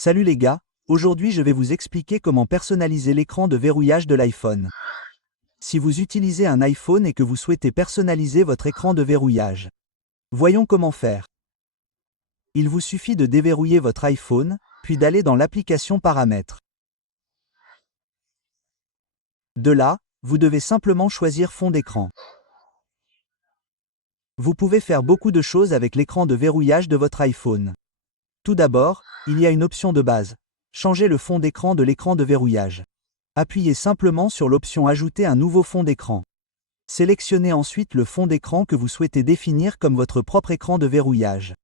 Salut les gars, aujourd'hui je vais vous expliquer comment personnaliser l'écran de verrouillage de l'iPhone. Si vous utilisez un iPhone et que vous souhaitez personnaliser votre écran de verrouillage, voyons comment faire. Il vous suffit de déverrouiller votre iPhone, puis d'aller dans l'application Paramètres. De là, vous devez simplement choisir Fond d'écran. Vous pouvez faire beaucoup de choses avec l'écran de verrouillage de votre iPhone. Tout d'abord, il y a une option de base. Changez le fond d'écran de l'écran de verrouillage. Appuyez simplement sur l'option Ajouter un nouveau fond d'écran. Sélectionnez ensuite le fond d'écran que vous souhaitez définir comme votre propre écran de verrouillage.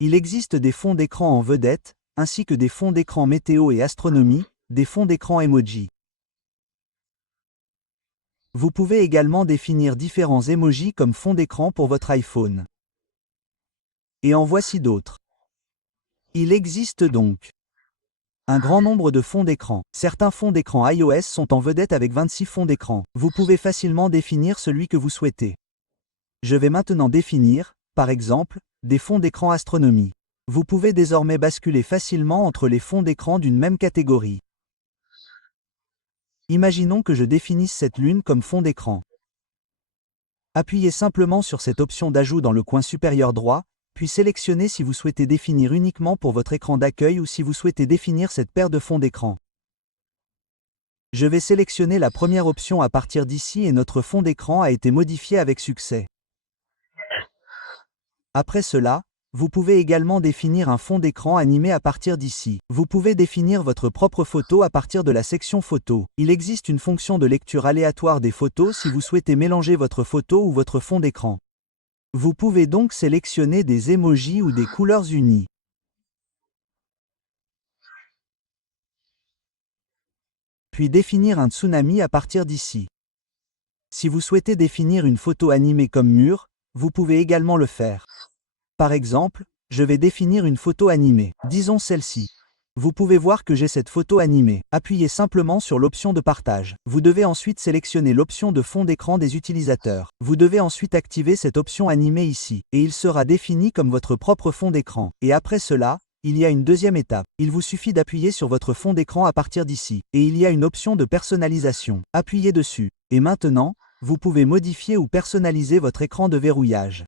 Il existe des fonds d'écran en vedette, ainsi que des fonds d'écran météo et astronomie, des fonds d'écran emoji. Vous pouvez également définir différents emojis comme fond d'écran pour votre iPhone. Et en voici d'autres. Il existe donc un grand nombre de fonds d'écran. Certains fonds d'écran iOS sont en vedette avec 26 fonds d'écran. Vous pouvez facilement définir celui que vous souhaitez. Je vais maintenant définir, par exemple, des fonds d'écran astronomie. Vous pouvez désormais basculer facilement entre les fonds d'écran d'une même catégorie. Imaginons que je définisse cette lune comme fond d'écran. Appuyez simplement sur cette option d'ajout dans le coin supérieur droit, puis sélectionnez si vous souhaitez définir uniquement pour votre écran d'accueil ou si vous souhaitez définir cette paire de fonds d'écran. Je vais sélectionner la première option à partir d'ici et notre fond d'écran a été modifié avec succès. Après cela, vous pouvez également définir un fond d'écran animé à partir d'ici. Vous pouvez définir votre propre photo à partir de la section photo. Il existe une fonction de lecture aléatoire des photos si vous souhaitez mélanger votre photo ou votre fond d'écran. Vous pouvez donc sélectionner des emojis ou des couleurs unies. Puis définir un tsunami à partir d'ici. Si vous souhaitez définir une photo animée comme mur, vous pouvez également le faire. Par exemple, je vais définir une photo animée, disons celle-ci. Vous pouvez voir que j'ai cette photo animée. Appuyez simplement sur l'option de partage. Vous devez ensuite sélectionner l'option de fond d'écran des utilisateurs. Vous devez ensuite activer cette option animée ici, et il sera défini comme votre propre fond d'écran. Et après cela, il y a une deuxième étape. Il vous suffit d'appuyer sur votre fond d'écran à partir d'ici, et il y a une option de personnalisation. Appuyez dessus. Et maintenant, vous pouvez modifier ou personnaliser votre écran de verrouillage.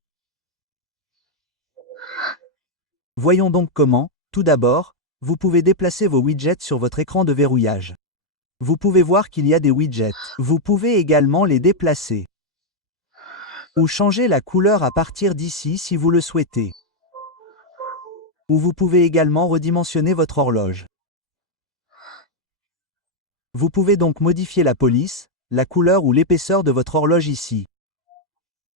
Voyons donc comment. Tout d'abord, vous pouvez déplacer vos widgets sur votre écran de verrouillage. Vous pouvez voir qu'il y a des widgets. Vous pouvez également les déplacer. Ou changer la couleur à partir d'ici si vous le souhaitez. Ou vous pouvez également redimensionner votre horloge. Vous pouvez donc modifier la police, la couleur ou l'épaisseur de votre horloge ici.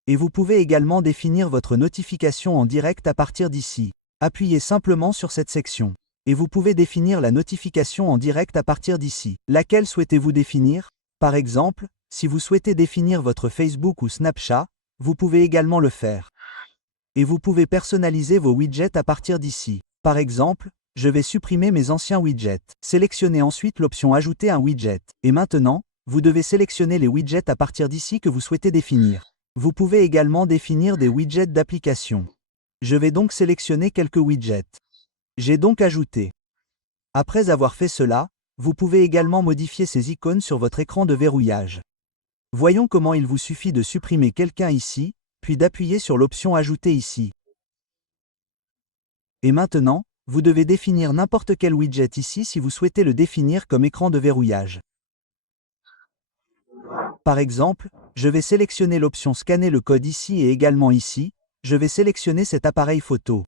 Et vous pouvez également définir votre notification en direct à partir d'ici. Appuyez simplement sur cette section. Et vous pouvez définir la notification en direct à partir d'ici. Laquelle souhaitez-vous définir? Par exemple, si vous souhaitez définir votre Facebook ou Snapchat, vous pouvez également le faire. Et vous pouvez personnaliser vos widgets à partir d'ici. Par exemple, je vais supprimer mes anciens widgets. Sélectionnez ensuite l'option Ajouter un widget. Et maintenant, vous devez sélectionner les widgets à partir d'ici que vous souhaitez définir. Vous pouvez également définir des widgets d'application. Je vais donc sélectionner quelques widgets. J'ai donc ajouté. Après avoir fait cela, vous pouvez également modifier ces icônes sur votre écran de verrouillage. Voyons comment il vous suffit de supprimer quelqu'un ici, puis d'appuyer sur l'option Ajouter ici. Et maintenant, vous devez définir n'importe quel widget ici si vous souhaitez le définir comme écran de verrouillage. Par exemple, je vais sélectionner l'option Scanner le code ici et également ici, je vais sélectionner cet appareil photo.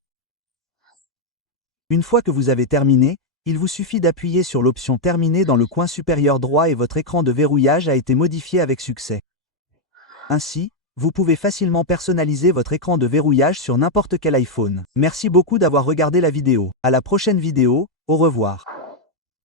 Une fois que vous avez terminé, il vous suffit d'appuyer sur l'option Terminer dans le coin supérieur droit et votre écran de verrouillage a été modifié avec succès. Ainsi, vous pouvez facilement personnaliser votre écran de verrouillage sur n'importe quel iPhone. Merci beaucoup d'avoir regardé la vidéo. À la prochaine vidéo, au revoir.